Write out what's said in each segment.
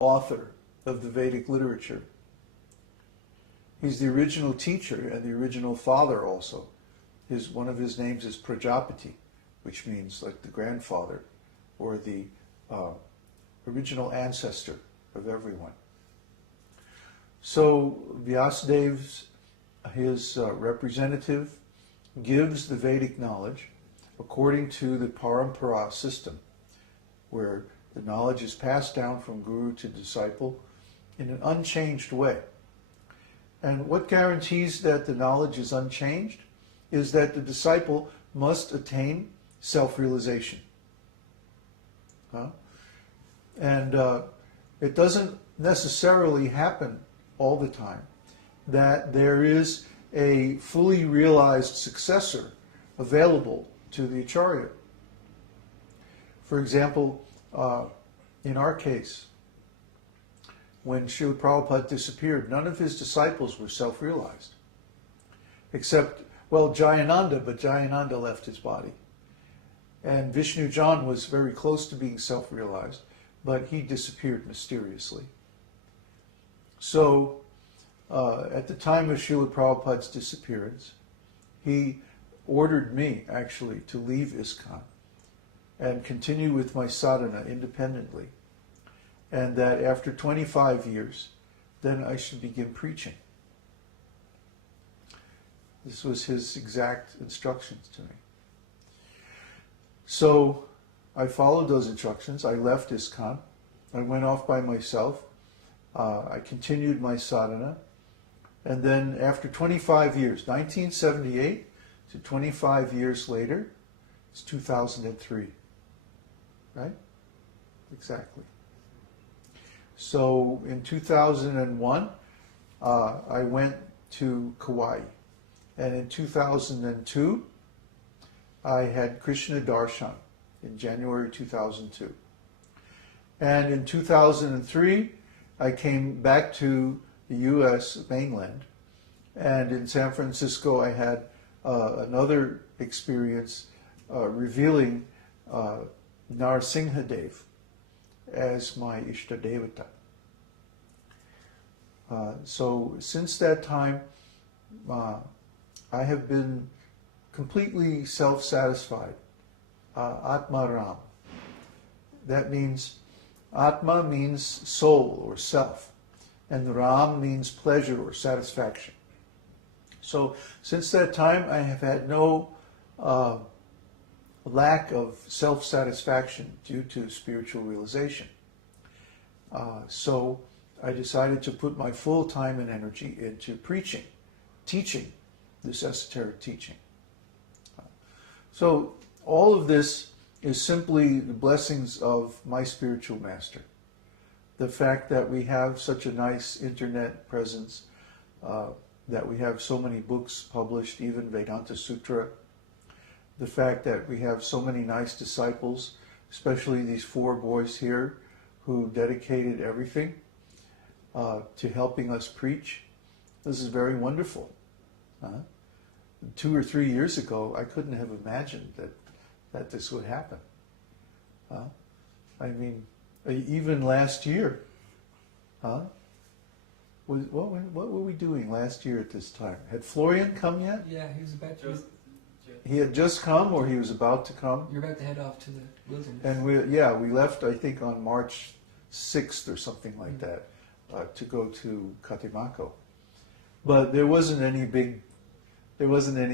author of the Vedic literature. He's the original teacher and the original father also. One of his names is Prajapati, which means like the grandfather or the original ancestor of everyone. So Vyasadev's, his representative, gives the Vedic knowledge according to the parampara system, where the knowledge is passed down from guru to disciple in an unchanged way. And what guarantees that the knowledge is unchanged is that the disciple must attain self-realization. And it doesn't necessarily happen all the time that there is a fully realized successor available to the Acharya. For example, in our case, when Srila Prabhupada disappeared, none of his disciples were self-realized. Except, well, Jayananda, but Jayananda left his body. And Vishnu Jan was very close to being self-realized, but he disappeared mysteriously. So, at the time of Srila Prabhupada's disappearance, he ordered me, actually, to leave ISKCON and continue with my sadhana independently. And that after 25 years, then I should begin preaching. This was his exact instructions to me. So I followed those instructions. I left ISKCON. I went off by myself. I continued my sadhana. And then after 25 years, 1978 to 25 years later, it's 2003. Right? Exactly. So in 2001, I went to Kauai. And in 2002, I had Krishna Darshan in January 2002. And in 2003, I came back to the U.S. mainland. And in San Francisco, I had another experience revealing Narasimhadev as my Ishtadevata. So since that time, I have been completely self-satisfied. Atma Ram. That means, Atma means soul or self, and Ram means pleasure or satisfaction. So since that time, I have had no lack of self-satisfaction due to spiritual realization. So I decided to put my full time and energy into preaching, teaching this esoteric teaching. So all of this is simply the blessings of my spiritual master. The fact that we have such a nice internet presence, that we have so many books published, even Vedanta Sutra, the fact that we have so many nice disciples, especially these 4 boys here who dedicated everything to helping us preach. This is very wonderful. 2 or 3 years ago, I couldn't have imagined that this would happen. I mean, even last year, what were we doing last year at this time? Had Florian come yet? Yeah, he was about to. He had just come, or he was about to come? You're about to head off to the wilderness. And we left, I think, on March 6th or something like that, to go to Katimako. But there wasn't any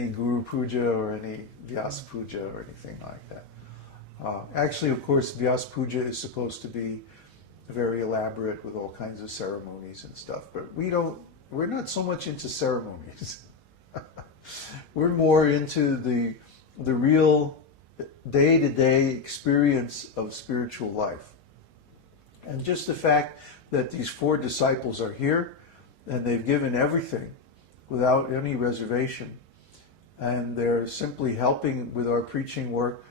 Guru Puja or any Vyasa-puja or anything like that. Actually, of course, Vyasa-puja is supposed to be very elaborate with all kinds of ceremonies and stuff, but we're not so much into ceremonies. We're more into the real day-to-day experience of spiritual life. And just the fact that these 4 disciples are here and they've given everything without any reservation, and they're simply helping with our preaching work,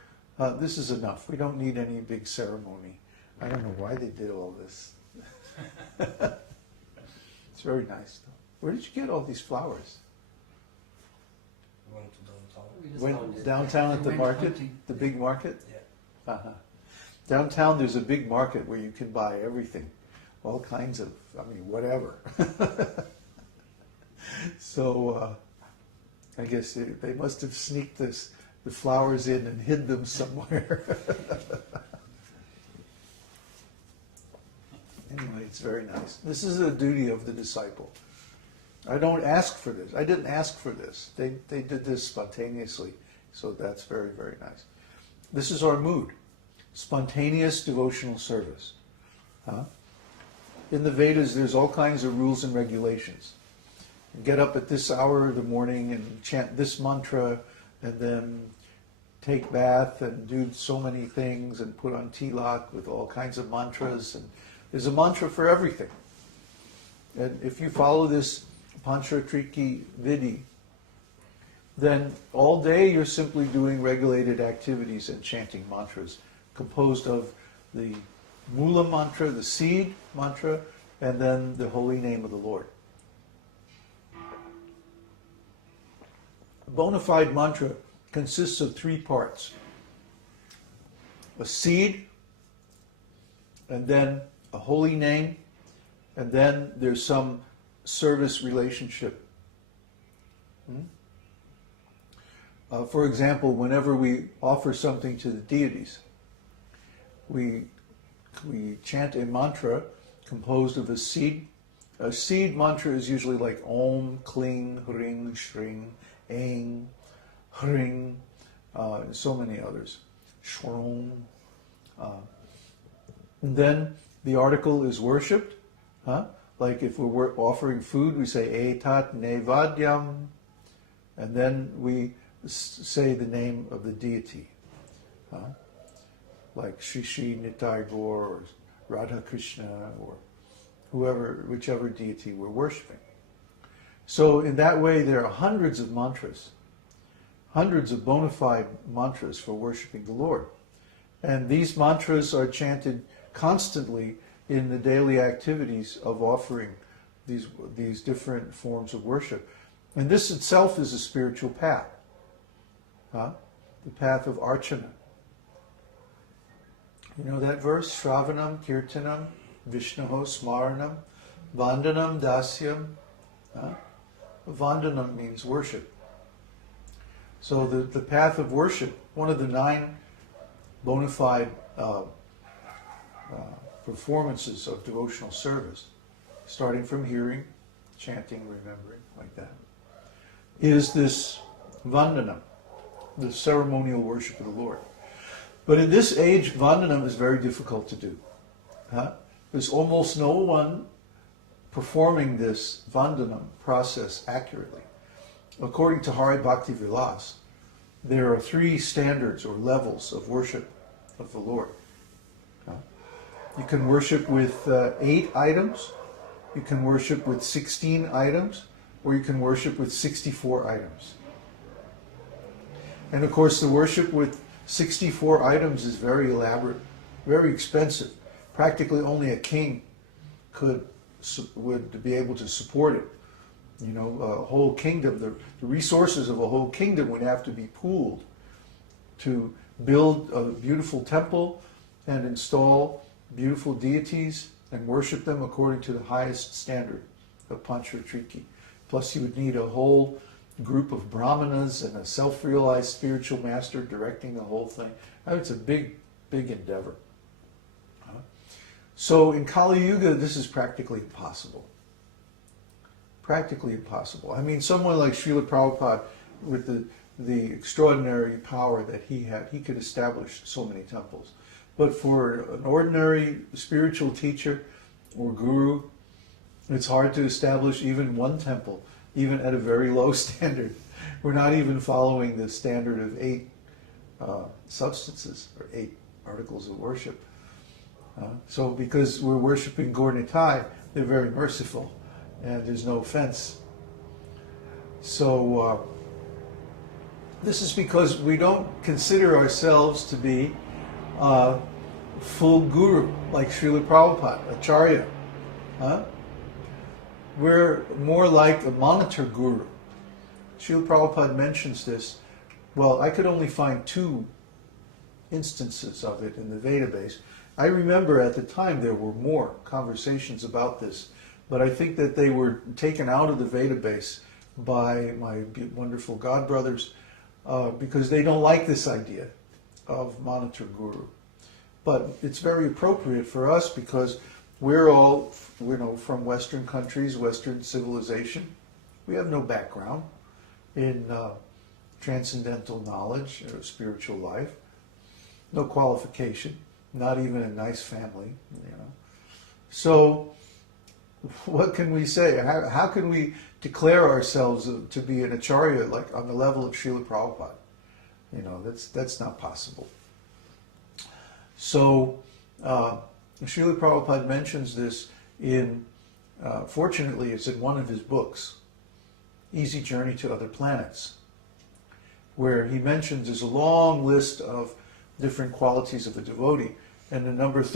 this is enough. We don't need any big ceremony. I don't know why they did all this. It's very nice, though. Where did you get all these flowers? Went to downtown. Went downtown at the market? The big market? Yeah. Downtown there's a big market where you can buy everything. all kinds of, whatever. So I guess they must have sneaked the flowers in and hid them somewhere. Anyway, it's very nice. This is the duty of the disciple. I don't ask for this. I didn't ask for this. They did this spontaneously. So that's very, very nice. This is our mood. Spontaneous devotional service. In the Vedas, there's all kinds of rules and regulations. Get up at this hour of the morning and chant this mantra, and then take bath and do so many things and put on tilak with all kinds of mantras. And there's a mantra for everything. And if you follow this Panchatriki Vidhi, then all day you're simply doing regulated activities and chanting mantras composed of the Mula mantra, the seed mantra, and then the holy name of the Lord. A bona fide mantra consists of 3 parts. A seed, and then a holy name, and then there's some service relationship. For example, whenever we offer something to the deities, we chant a mantra composed of a seed. A seed mantra is usually like Om, Kling, Hring, Shring, Aing, Hring, so many others. Shrong. And then the article is worshipped. Like if we're offering food, we say Etat Nevadyam, and then we say the name of the deity. Like Shri Shri Nitai Gaur or Radha Krishna or whichever deity we're worshipping. So in that way there are hundreds of mantras, hundreds of bona fide mantras for worshipping the Lord. And these mantras are chanted constantly in the daily activities of offering these different forms of worship. And this itself is a spiritual path. The path of Archana. You know that verse? Shravanam, Kirtanam, Vishnaho, Smaranam, Vandanam, Dasyam. Vandanam means worship. So the path of worship, one of the 9 bona fide performances of devotional service, starting from hearing, chanting, remembering, like that, is this Vandanam, the ceremonial worship of the Lord. But in this age, Vandanam is very difficult to do. There's almost no one performing this Vandanam process accurately. According to Hari Bhakti Vilas, there are 3 standards or levels of worship of the Lord. You can worship with 8 items, you can worship with 16 items, or you can worship with 64 items. And of course the worship with 64 items is very elaborate, very expensive. Practically only a king would be able to support it. You know, a whole kingdom, the resources of a whole kingdom would have to be pooled to build a beautiful temple and install beautiful deities and worship them according to the highest standard of Panchatriki. Plus you would need a whole group of brahmanas and a self-realized spiritual master directing the whole thing. It's a big, big endeavor. So in Kali Yuga, this is practically impossible. Practically impossible. I mean, someone like Srila Prabhupada, with the extraordinary power that he had, he could establish so many temples. But for an ordinary spiritual teacher or guru, it's hard to establish even one temple, even at a very low standard. We're not even following the standard of 8 substances or 8 articles of worship. So because we're worshiping Gaur Nitai, they're very merciful and there's no offense. So this is because we don't consider ourselves to be full guru like Srila Prabhupada, Acharya. We're more like a monitor guru. Srila Prabhupada mentions this. Well, I could only find 2 instances of it in the Veda base. I remember at the time there were more conversations about this, but I think that they were taken out of the Veda base by my wonderful godbrothers because they don't like this idea of monitor guru. But it's very appropriate for us because we're all, from Western countries, Western civilization. We have no background in transcendental knowledge or spiritual life, no qualification, not even a nice family, So what can we say? How can we declare ourselves to be an acharya like on the level of Srila Prabhupada? That's not possible. So Srila Prabhupada mentions this fortunately it's in one of his books, Easy Journey to Other Planets, where he mentions there's a long list of different qualities of a devotee, and the number